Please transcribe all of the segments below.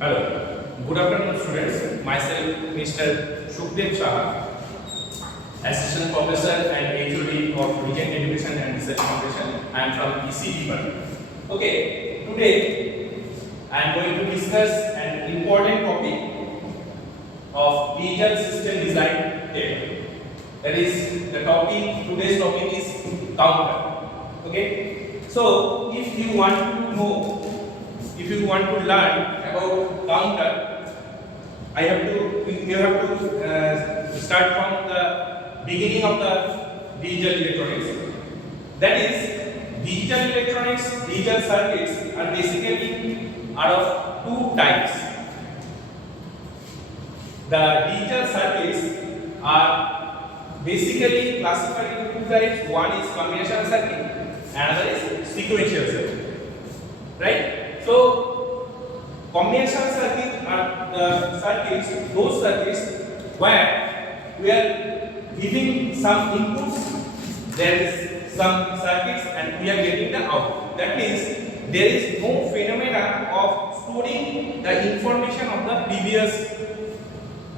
Hello, good afternoon students. Myself Mr. Shukdev Shah, Assistant Professor and HOD of Region Education and Research Foundation. I am from EC department. Okay, today I am going to discuss an important topic of digital system design table. That is the topic, today's topic is counter. Okay, so if you want to know, if you want to learn about counter, you have to start from the beginning of the digital electronics. That is, digital electronics, digital circuits are basically of two types. The digital circuits are basically classified into two types. One is combinational circuit, another is sequential circuit. Right? So, combinational circuits are the circuits, those circuits where we are giving some inputs, there is some circuits, and we are getting the output. That means there is no phenomena of storing the information of the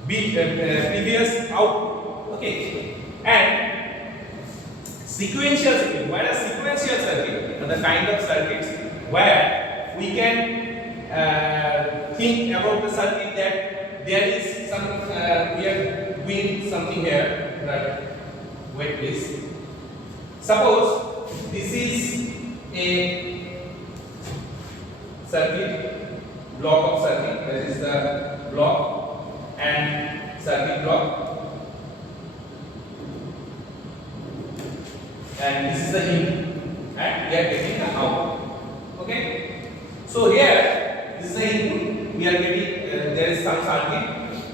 previous output. Okay, and sequential circuit. Whereas sequential circuit are the kind of circuits where we can think about the circuit that there is some we are doing something here. Right? Wait, please. Suppose this is a circuit, block of circuit. That is the block and circuit block, and this is the input, and we are getting the output. Okay. So here, this is the input, we are getting, there is some circuit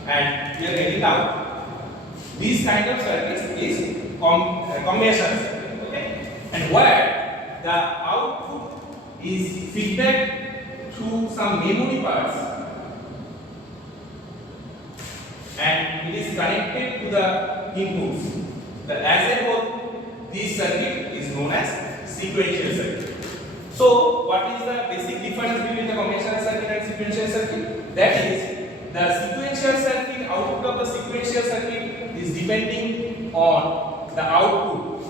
and we are getting the output. These kind of circuits is combination circuit, okay? And where the output is feedback through some memory parts and it is connected to the inputs. As a whole, this circuit is known as sequential circuit. So, what is the basic difference between the combinational circuit and sequential circuit? That is, the sequential circuit, output of the sequential circuit is depending on the output,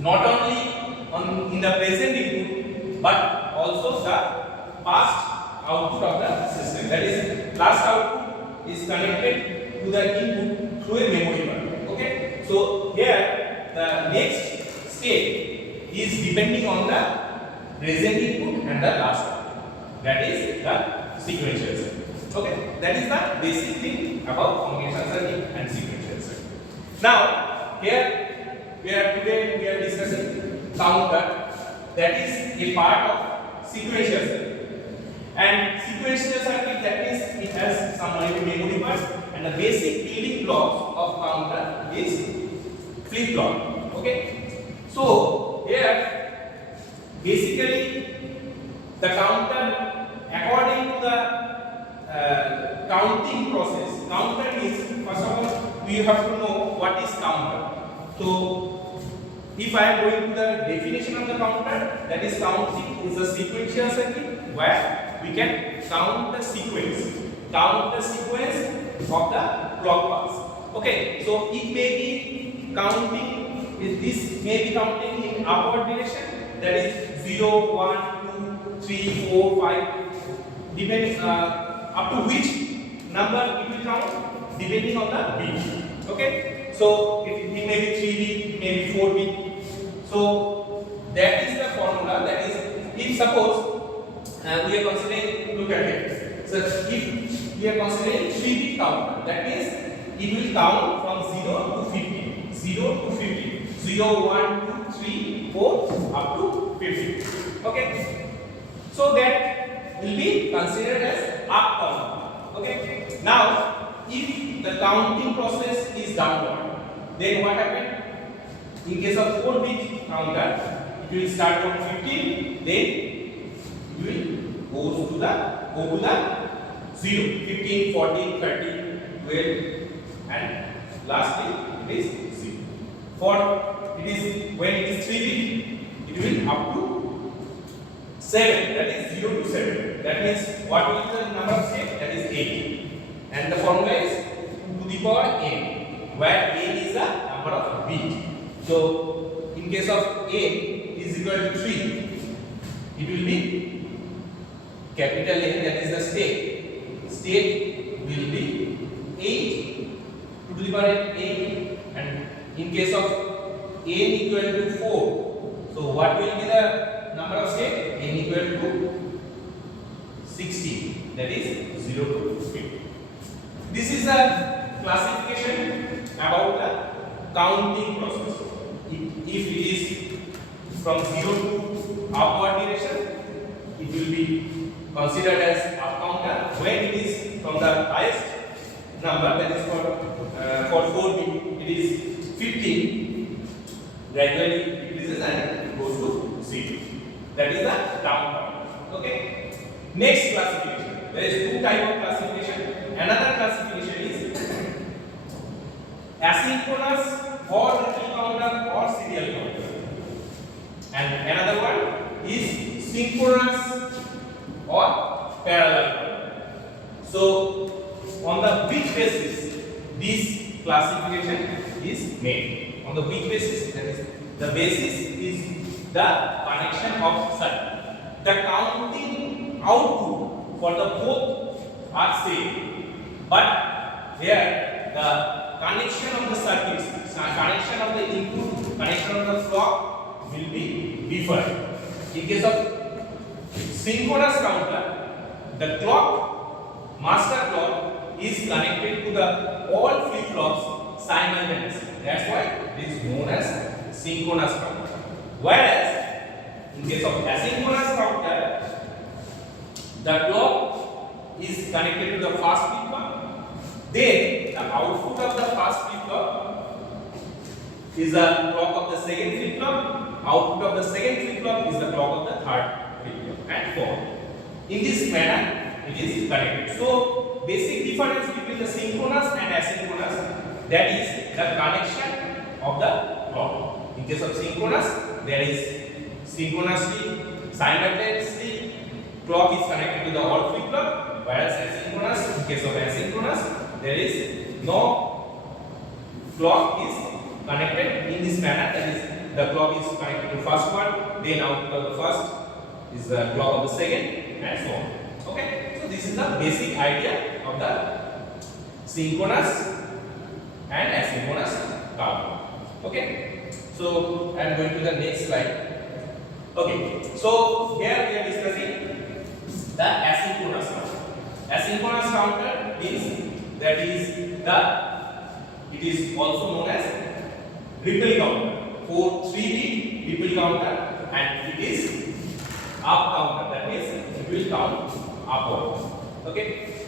not only in the present input, but also the past output of the system. That is, last output is connected to the input through a memory part. Okay. So here the next step is depending on the present input and the last output. That is the sequential circuit. Okay, that is the basic thing about combinational circuit and sequential circuit. Now, here we are discussing counter. That is a part of sequential circuit. And sequential circuit, that is, it has some memory parts, and the basic building blocks of counter is flip-flop. Okay, so here basically, the counter, according to the counting process, counter is, first of all, we have to know what is counter. So, if I am going to the definition of the counter, that is, counting is a sequential circuit where we can count the sequence of the clock paths. Okay, so it may be counting, this may be counting in upward direction. That is 0, 1, 2, 3, 4, 5, depending up to which number it will count, depending on the bit. Okay, so it may be 3 bit, it may be 4 bit. So that is the formula. That is, if suppose we are considering, look at it. So if we are considering 3 bit counter, that means it will count from 0 to 50, 0 to 50, 0, 1, 2, 3, 4 up to 50. Okay, so that will be considered as up counter. Okay, now if the counting process is downward, then what happened? In case of 4 bit counter, it will start from 15, then it will go to the 0, 15, 14, 30, 12, and lastly it is 0. For it is, when it is 3 bit, it will up to 7, that is 0 to 7. That means what will be the number of steps? and the formula is 2 to the power n, where n is the number of bit. So in case of n is equal to 3, it will be capital N, that is the state. State will be 8 2 to the power 8, and in case of n equal to 4, so what will be the number of state? N equal to 16, that is 0 to 50. This is a classification about the counting process. If it is from 0 to upward direction, it will be considered as up counter. When it is from the highest number, that is for 4 bit, it is 15, gradually increases and goes to 0. That is the down counter. Okay. Next classification. There is two type of classification. Another classification is asynchronous or ripple counter or serial counter, and another one is synchronous or parallel counter. So on the which basis this classification is made? On the which basis? That is, the basis is the connection of circuit. The counting output for the both are same, but here the connection of the circuits, connection of the input, connection of the clock will be different. In case of synchronous counter, the clock, master clock, is connected to the all flip flops simultaneously. That's why it is known as synchronous counter. Whereas in case of asynchronous counter, the clock is connected to the first flip flop. Then the output of the first flip flop is the clock of the second flip flop. Output of the second flip flop is the clock of the third flip flop, and so on. In this manner, it is connected. So basic difference between the synchronous and asynchronous, that is the connection of the clock. In case of synchronous, there is synchronously, simultaneously, clock is connected to the all flip flop, whereas asynchronous, in case of asynchronous, there is no clock is connected in this manner, that is the clock is connected to first one, then output of the first is the clock of the second, and so on. Okay, so this is the basic idea of the synchronous and asynchronous counter. Okay, so I am going to the next slide. Okay, so here we are discussing the asynchronous counter. Asynchronous counter is, that is the, it is also known as ripple counter, for 3-bit ripple counter, and it is up counter, that means it will count upward. Okay,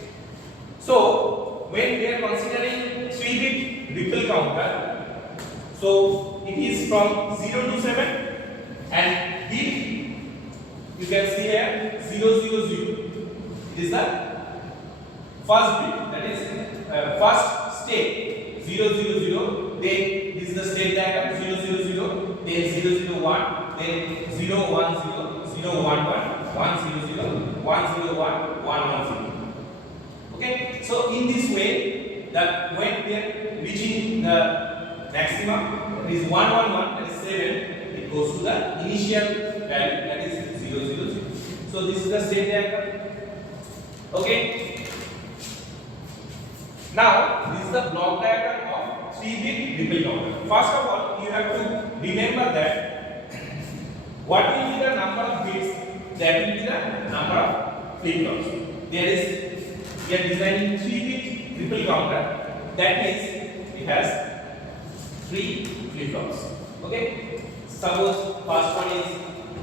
so when we are considering 3-bit ripple counter, so it is from 0 to 7, and bit you can see here 0 0 0. It is the first bit, that is first state 0 0 0. Then this is the state diagram 0 0 0. Then 0 0 1. Then 0 1 0 0 1 1 1 0 0 1 0 1 1 1 0. Okay, so in this way, that when we are reaching the maximum, that is 1 1 1, that is 7, it goes to the initial value, that is 0 0 0. So this is the state diagram. Okay, now this is the block diagram of 3-bit ripple counter. First of all, you have to remember that what will be the number of bits, that will be the number of flip flops. There is, we are designing 3-bit ripple counter, that means it has 3 flip flops. Okay, suppose first one is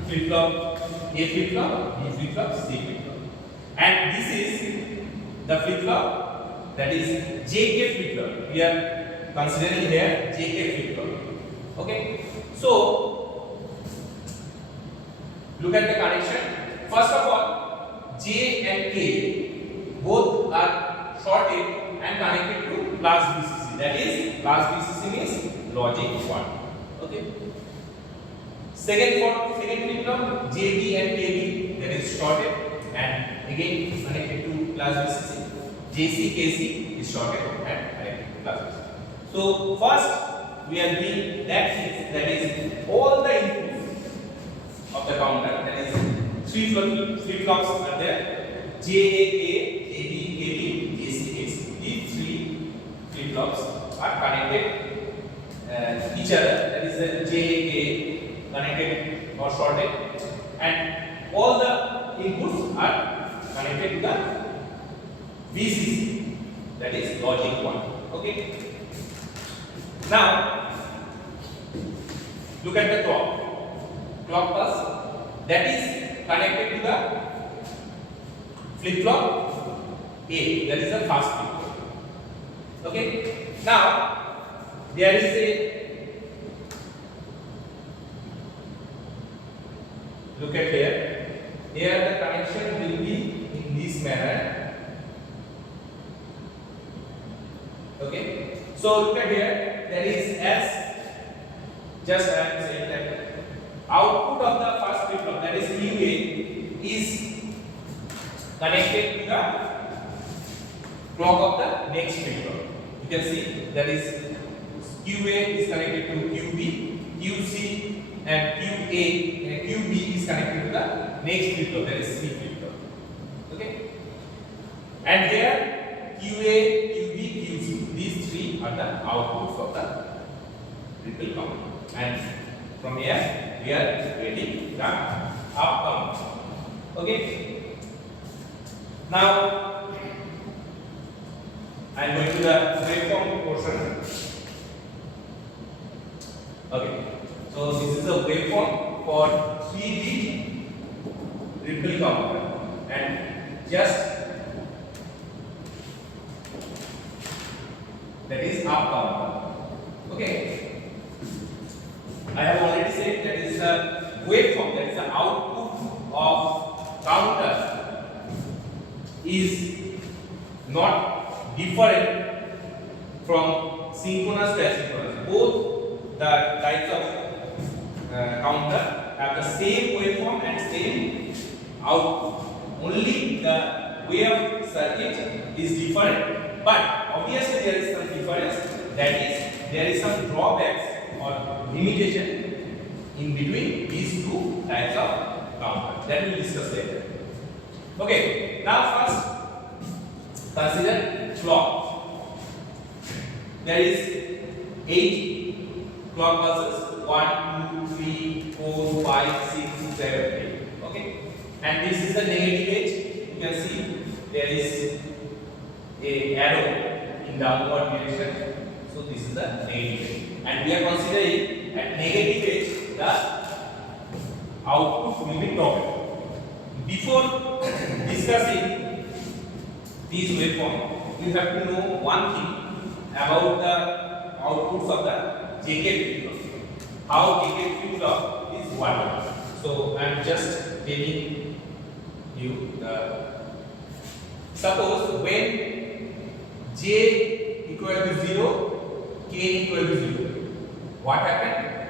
flip flop A flip flop, B flip flop, C flip flop, and this is the flip flop, that is JK flip flop. We are considering here JK flip flop. Okay, so look at the connection. First of all, J and K both are shorted and connected to class BCC. That is, class BCC means logic 1. Okay. Second flip flop, JB and KB, that is shorted and again connected to class BCC. JCKC is shorted and connected classes. So first we are doing that is all the inputs of the counter, that is three flops are there, JAK, JB, KB, JCKC. These three flip-flops are connected each other, that is the JAK connected or shorted, and all the inputs are connected to the VCC, that is logic 1. Okay. Now look at the clock bus, that is connected to the flip-flop A, that is the first flip-flop. Okay. Now there is a, look at here the connection will be in this manner. Okay, so look at here, there is as just I am saying that output of the first flip-flop, that is QA, is connected to the clock of the next flip-flop. You can see that is QA is connected to QB, QC and QA and QB is connected to the next flip-flop, that is C flip-flop. Okay, and here QA, QB, QC, these three are the outputs of the ripple counter, and from here we are getting the up counter. Okay, now I am going to the waveform portion. Okay, so this is a waveform for 3D ripple counter, and just that is up counter. Okay, I have already said that is the waveform, that is the output of counter is not different from synchronous to asynchronous. Both the types of counter have the same waveform and same output. Only the way of circuit is different, but obviously there is some difference, that is there is some drawbacks or limitation in between these two types of counter that we will discuss later. Okay, now first consider clock. There is 8 clock pulses, 1, 2, 3, 4, 5, 6, 7, 8. Okay, and this is the negative edge. You can see there is a arrow in downward direction. So this is the negative edge, and we are considering at negative edge the output will be toggled. Before discussing these waveforms, you have to know one thing about the outputs of the JK flip-flop. How JK flip-flop is working. So I am just telling you the, suppose when J equal to 0, K equal to 0, what happened?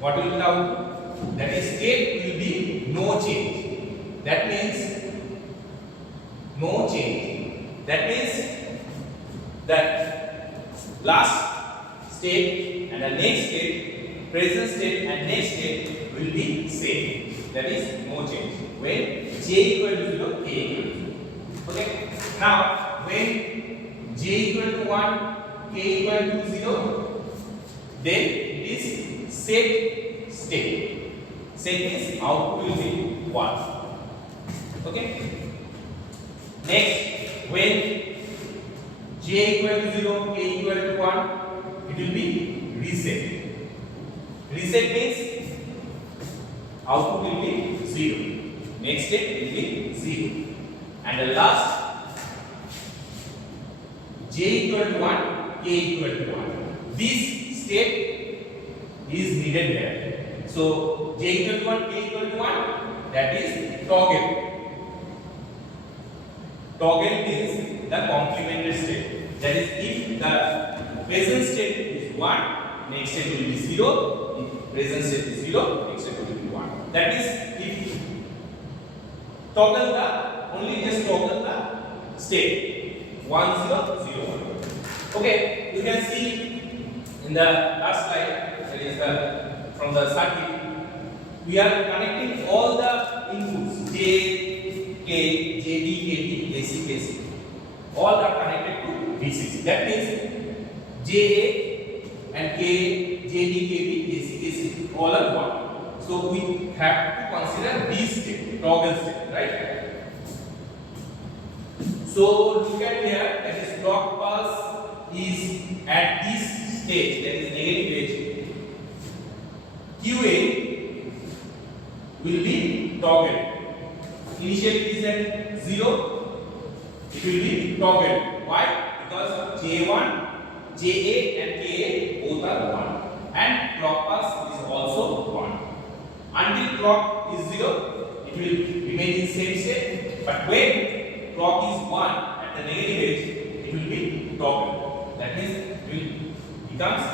What will be the output? That is, state will be no change. That means no change. That means that last state and the next state, present state and next state will be same. That is no change. When J equal to 0, K equal to 0. Okay. Now when J equal to 1, K equal to 0, then it is set state. Set means output will be 1. Okay. Next, when J equal to 0, K equal to 1, it will be reset. Reset means output will be 0. Next state will be 0. And the last, J equal to 1, K equal to 1. This state is needed here. So J equal to 1, K equal to 1, that is toggle. Toggle means the complementary state. That is, if the present state is 1, next state will be 0. If present state is 0, next state will be 1. That is, if toggle the, only just toggle the state. 1 0 0 1. Okay, you can see in the last slide, that is from the circuit, we are connecting all the inputs J, K, JD, KT, AC, KC. All are connected to VCC. That means JA and K, JD, KT, AC, KC all are one. So we have to consider this state, toggle state, right? So look at here, that is clock pulse is at this stage, that is negative edge. QA will be toggled. Initially it is at 0, it will be toggled. Why? Because J1, JA and KA both are 1 and clock pulse is also 1. Until clock is 0, it will remain in same state, but when clock is 1 at the negative edge, it will be toggled. That means it will becomes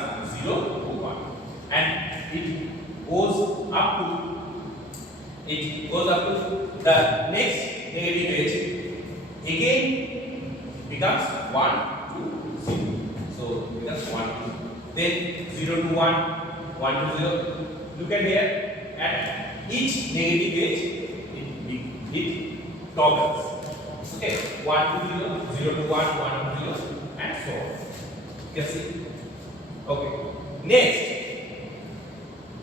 0 to 1 and it goes up to the next negative edge, again becomes 1 to 0. So it becomes 1 to 0. Then 0 to 1, 1 to 0. Look at here, at each negative edge it toggles. Okay, 1 to 0, 0 to 1, 1 to 0, and so on. You can see. Okay. Next,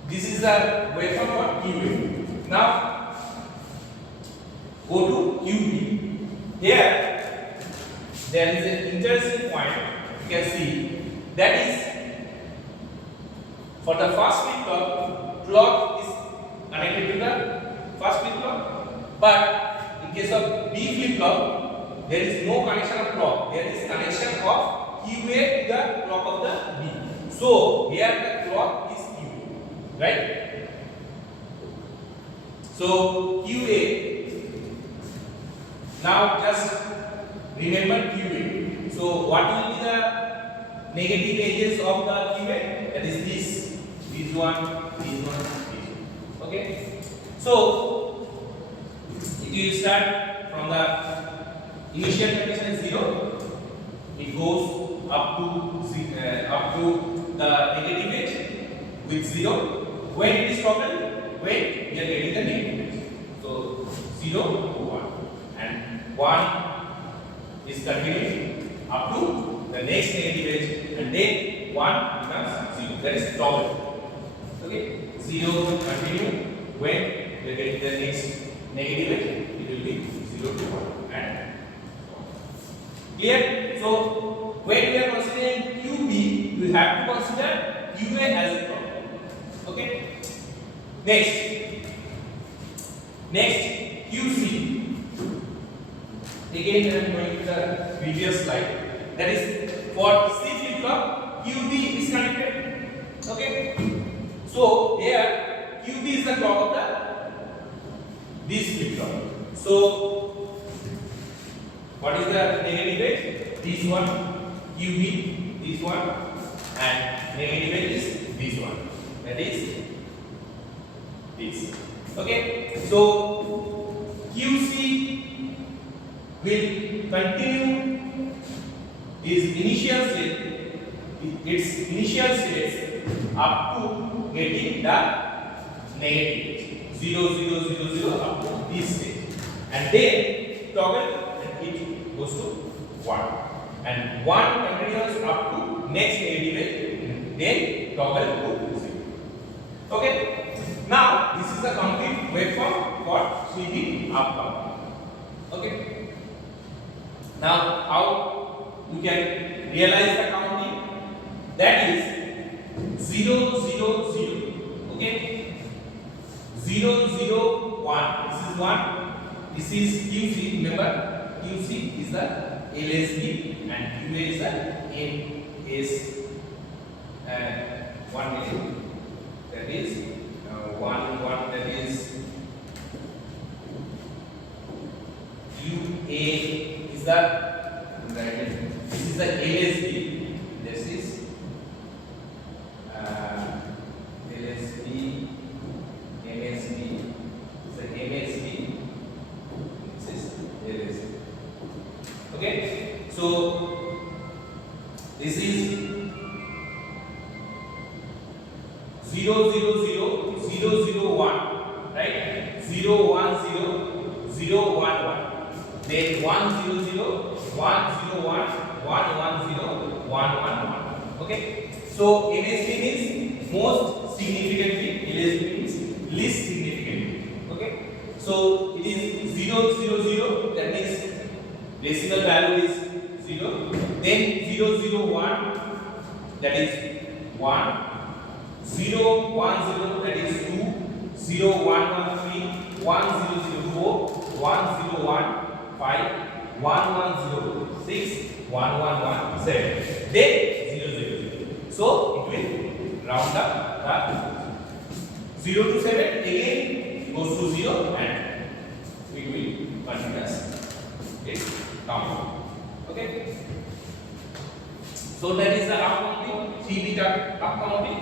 this is the waveform for QA. Now, go to QB. Here, there is an interesting point. You can see that is for the first flip-flop, clock is connected to the first flip-flop, but in case of B flip-flop, there is no connection of clock. There is connection of QA to the clock of the B. So here the clock is QA, right? So QA. Now just remember QA. So what will be the negative edges of the QA? That is this one, this one. Okay. So if you start from the initial condition is 0, it goes up to the negative edge with 0. When it is toggled, when we are getting the negative edge. So 0 to 1 and 1 is continuing up to the next negative edge and then 1 becomes 0. That is toggle. Okay, 0 will continue when we are getting the next negative edge. It will be 0 to 1 and clear. So when we are considering QB, we have to consider QA as a problem. Okay. Next QC. Again, I am going to the previous slide. That is for C flip-flop, QB is connected. Okay. So here QB is the clock of this flip-flop. So what is the negative edge? This one, QB, this one, and negative edge is this one. That is this. Okay. So QC will continue its initial states up to getting the negative edge 0 0 0 0 up to this stage, and then toggle and it goes to 1, and 1 continues up to next negative edge and then toggle to 0. Okay. Now this is a complete waveform for sweeping up. Okay. Now how you can realize the counting? That is 0 0 0. Okay. 0 0 1. This is 1. This is QC. Remember, QC is the LSB and QA is the NS. 1 minute. That is 1 1. That is QA is the. This is the LSB. This is LSB, MSB. It's the MSB. This is LSB. Okay. So this is 0 0 0 0 0 1, right? 0 1 0 0 1 1. Then 1 0 0 1 0 1 1 1 0 1 1 1. Okay. So MSB means most significantly, LSB means least significantly. Okay. So it is 0 0 0, that means decimal value is 0. Then 0 0 1, that is 1. 0 1 0, that is 2. 0 1 1 3, 1 0 0 4, 1 0 1 5, 1 1 0 6, 1 1 1 7. Then 0 0 0. So it will round up the 0 to 7 again goes to 0 and it will continuous. Okay, count. Okay. So that is the up counting, 3 bit up counting.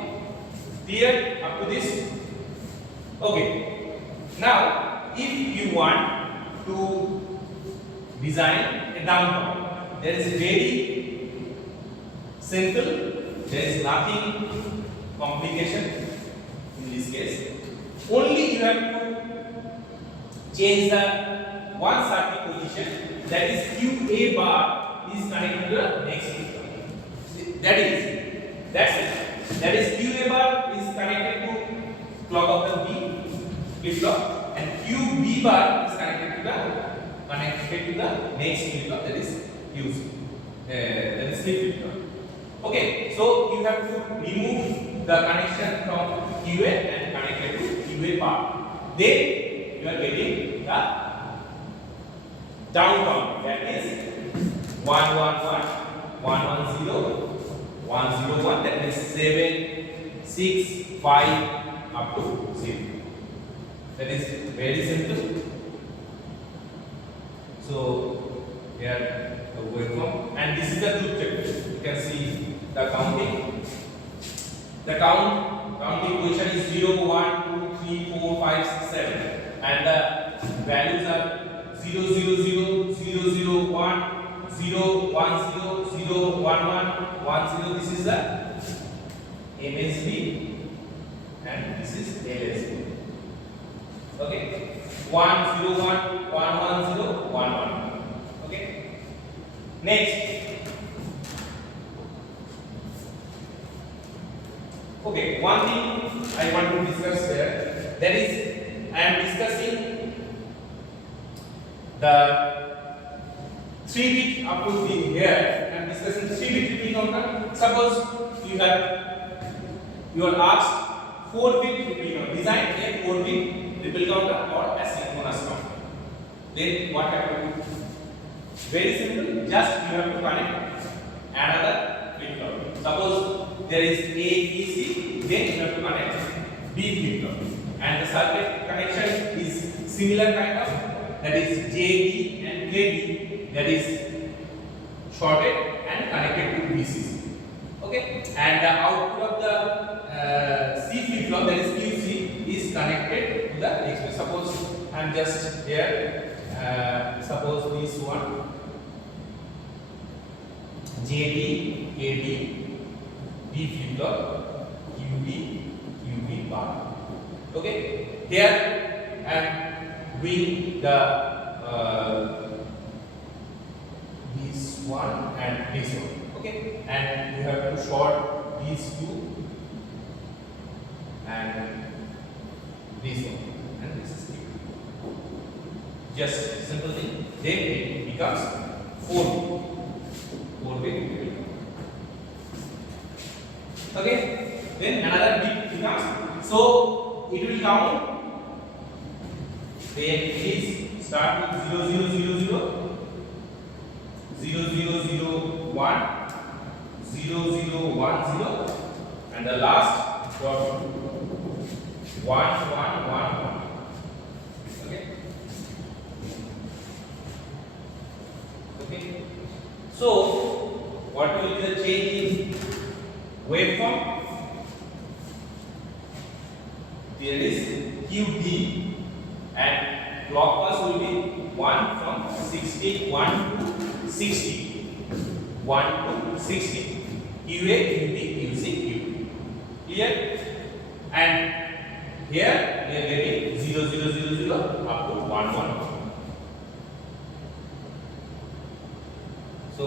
Clear up to this? Okay. Now, if you want to design a down count, there is very simple. There is nothing complication in this case. Only you have to change the one circuit position, that is QA bar is connected to the next flip. That's it. That is QA bar is connected to clock of the B flip flop, and QB bar is connected to the next flip flop, that is flip flop. Okay, so you have to remove the connection from QA and connect it to QA part. Then you are getting the down count, that is 1 1 1 1 1 0 1 0 1, that is 7 6 5 up to 0. That is very simple. So here the waveform, and this is the truth table. You can see the counting. The counting position is 0 1 2 3 4 5 6 7, and the values are 0 0 0 0 0 1 0 1 0 0 1 1 1 0. This is the MSB and this is LSB. Okay, 1 0 1 1 1 0 1 1. Okay. Next. Okay, one thing I want to discuss here, that is I am discussing the 3-bit up to here. I am discussing 3-bit repeat counter. Suppose you are asked 4-bit repeat counter. Design a 4-bit repeat counter or a synchronous counter. Then what have to do? Very simple. Just you have to connect another flip flop. Suppose there is A, B, C, then you have to connect B flip flop. And the circuit connection is similar kind of, that is JB and KB, that is shorted and connected to VCC. Okay, and the output of the C flip flop, that is QC, is connected to the next. Suppose I am just here. Suppose this one JB, KB, B flip flop, QB bar. Okay, here I am doing the this one and this one. Okay, and you have to short these two and this one, and this is just simple thing. Then it becomes 4-bit. Okay, then another bit becomes, so it will count. Then please start with 0 0 0 0 0 0 0 1 0 0 1 0, and the last got 1 1 1 1. Okay. Okay. So what will be the change in waveform? There is QD, and clock pulse will be 1 from 60 1 to 60. 1 to 16. QA, QB, QC, QB. Clear? And here we are getting 0, 0, 0, 0 up to 1, 1. So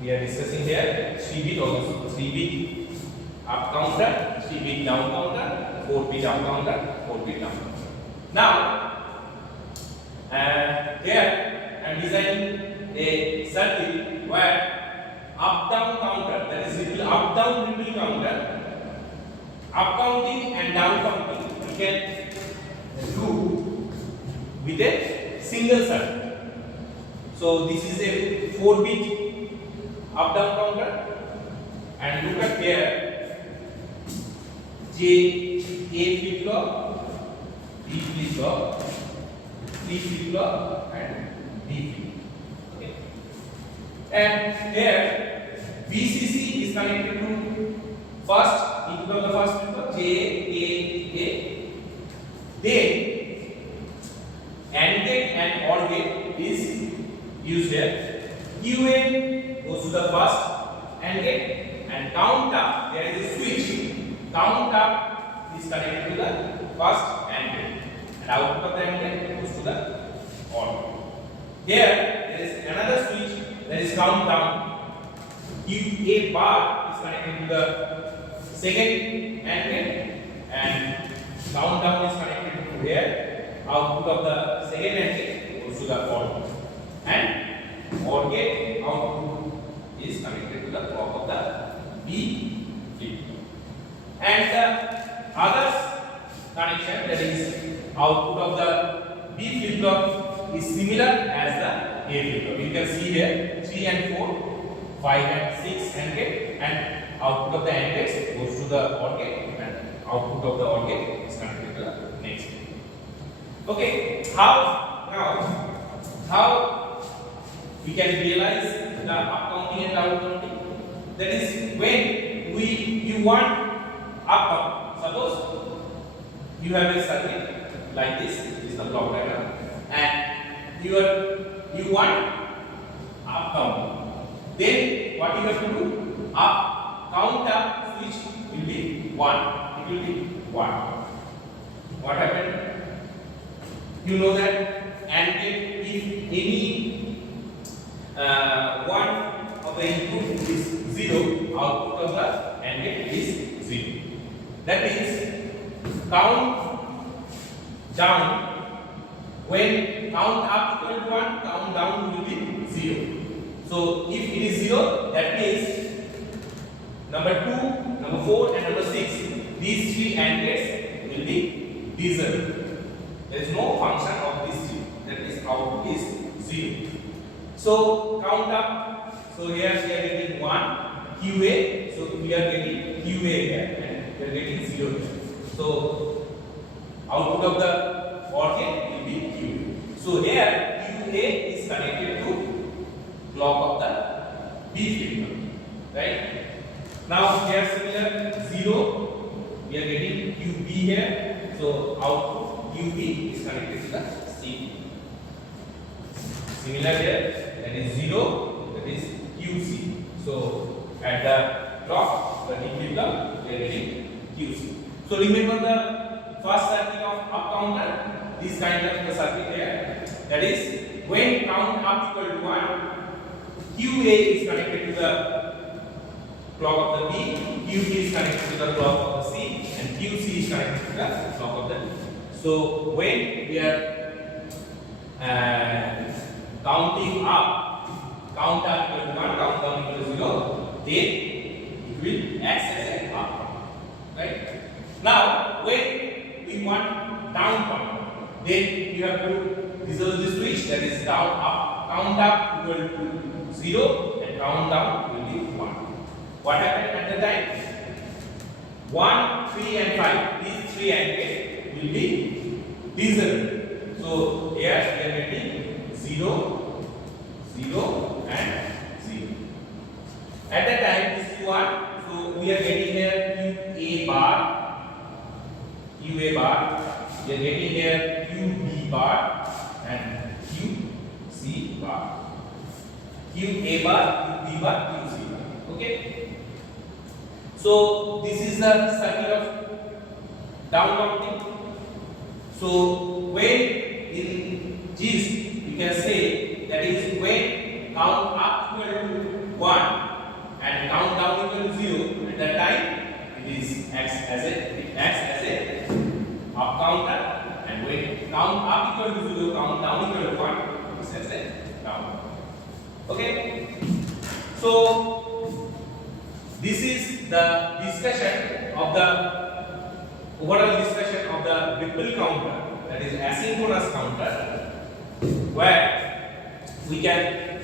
we are discussing here 3-bit also, 3-bit up counter, 3-bit down counter, 4-bit up counter, 4-bit down counter. Now, here I am designing a circuit where up-down counter, that is ripple up-down ripple counter, up counting and down counting we can do with a single circuit. So this is a 4-bit up-down counter, and look at here, A flip flop, B flip flop, C flip flop, and D flip flop. Okay. And here VCC is connected to first input of the first flip flop, J. Then AND gate and OR gate is used here. QA goes to the first AND gate, and count up, there is a switch. Count up is connected to the first AND gate, and output of the AND gate goes to the OR gate. Here there is another switch, that is count down. QA bar is connected to the second AND gate, and count down is connected to here. Output of the second AND gate goes to the OR gate, and OR gate output is connected to the clock of the B flip. And the other connection, that is output of the B flip flop, is similar as the A flip flop. You can see here 3 and 4, 5 and 6 AND gate, and output of the AND gate goes to the OR gate, and output of the OR gate is connected to the next gate. Okay, how we can realize the up counting and down counting? That is when you want up count. Suppose you have a circuit like this is the block diagram, and you want up count. Then what you have to do? Up count up switch will be 1. It will be 1. What happened? You know that AND gate, if any one of the input is 0, output of the AND gate is 0. That means count down, when count up equal to 1, count down will be 0. So if it is 0, that means number 2, number 4 and number 6, these 3 AND gates will be deserted. There is no function of this 3, that is output is 0. So count up, so here we are getting 1 QA, so we are getting QA here, and we are getting 0 here. So output of the OR gate will be QA. So here QA is connected to clock of the B flip flop, right? Now here similar 0, we are getting QB here, so output QB is connected to the C. Similar here, that is 0, that is QC. So at the clock, the D flip flop, we are getting QC. So remember the first circuit of up counter, this kind of the circuit here, that is when count up equal to 1, QA is connected to the clock of the B, QB is connected to the clock of the C, and QC is connected to the clock of the D. So when we are counting up, count up equal to 1, count down equal to 0, then it will act as a up. Right? Now, when we want down count, then you have to resolve the switch, that is down up, count up equal to 0 and count down will be 1. What happened at the time? 1, 3 and 5, these 3 AND gates will be deserted. So here we are getting 0, 0 and 0. At that time this is 1, so we are getting here QA bar, we are getting here QB bar and QC bar. QA bar, QB bar, QC bar. Okay. So this is the circuit of down counting. So when in gist you can say that is when count up equal to 1 and count down equal to 0, at that time it acts as a up counter, and when count up equal to 0, count down equal to 1, it says a down. Okay. So this is the discussion of the overall discussion of the ripple counter, that is asynchronous counter, where we can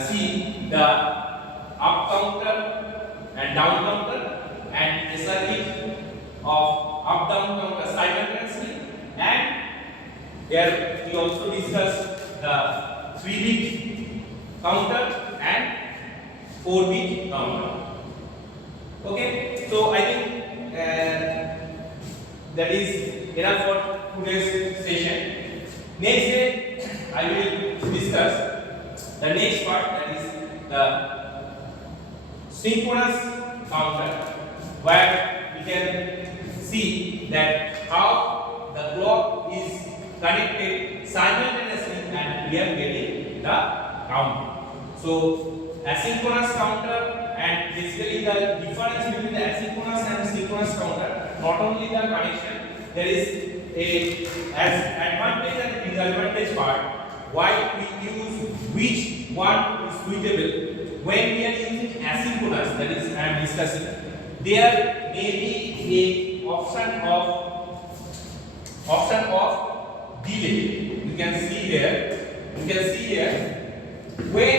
see the up counter and down counter and a circuit of up down counter simultaneously, and there we also discuss the 3-bit counter and 4-bit counter. Okay, so I think that is enough for today's session. Next day I will discuss the next part, that is the synchronous counter, where we can see that how the clock is connected simultaneously and we are getting the count. So asynchronous counter, and basically the difference between the asynchronous and synchronous counter, not only the connection, there is a as advantage and disadvantage part. Why we use which one is suitable when we are using asynchronous, that is I am discussing. There may be a option of delay. You can see here when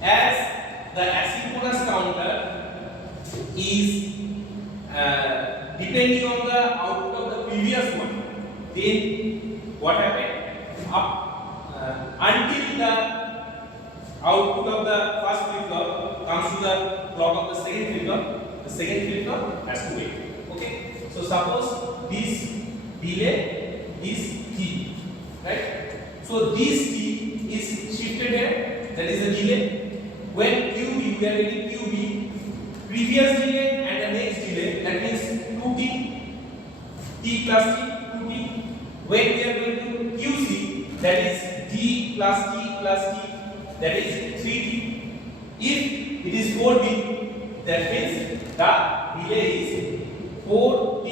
as the asynchronous counter is depending on the output of the previous one, then what happened? Until the output of the first flip-flop comes to the clock of the second flip-flop, the second flip-flop has to wait. Okay. So suppose this delay is T, right? So this T is shifted here, that is the delay. When QB, we are getting QB, previous delay and the next delay, that means 2T, T plus T, 2T. When we are going to QC, that is T plus T plus T, that is 3T. If it is 4B, that means the delay is 4T,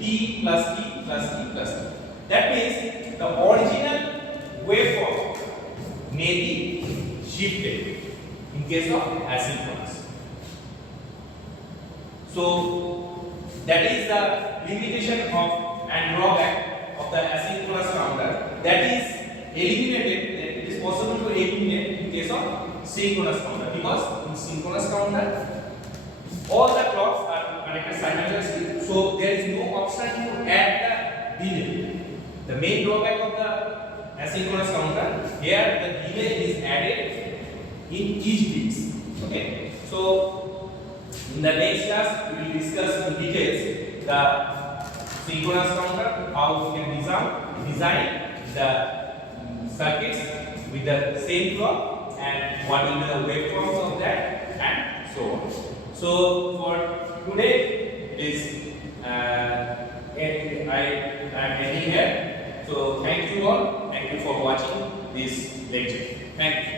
T plus T plus T plus T. That means the original waveform may be shifted in case of asynchronous. So that is the limitation of and drawback of the asynchronous counter, that is eliminated. It is possible to eliminate in case of synchronous counter, because in synchronous counter all the clocks are connected simultaneously, so there is no option to add the delay. The main drawback of the asynchronous counter, here the delay is added in each bits. Okay, so in the next class we will discuss in details the synchronous counter, how we can design the circuits with the same clock, and what will be the waveforms of that, and so on. So for today it is I am ending here. So thank you all. Thank you for watching this lecture. Thank you.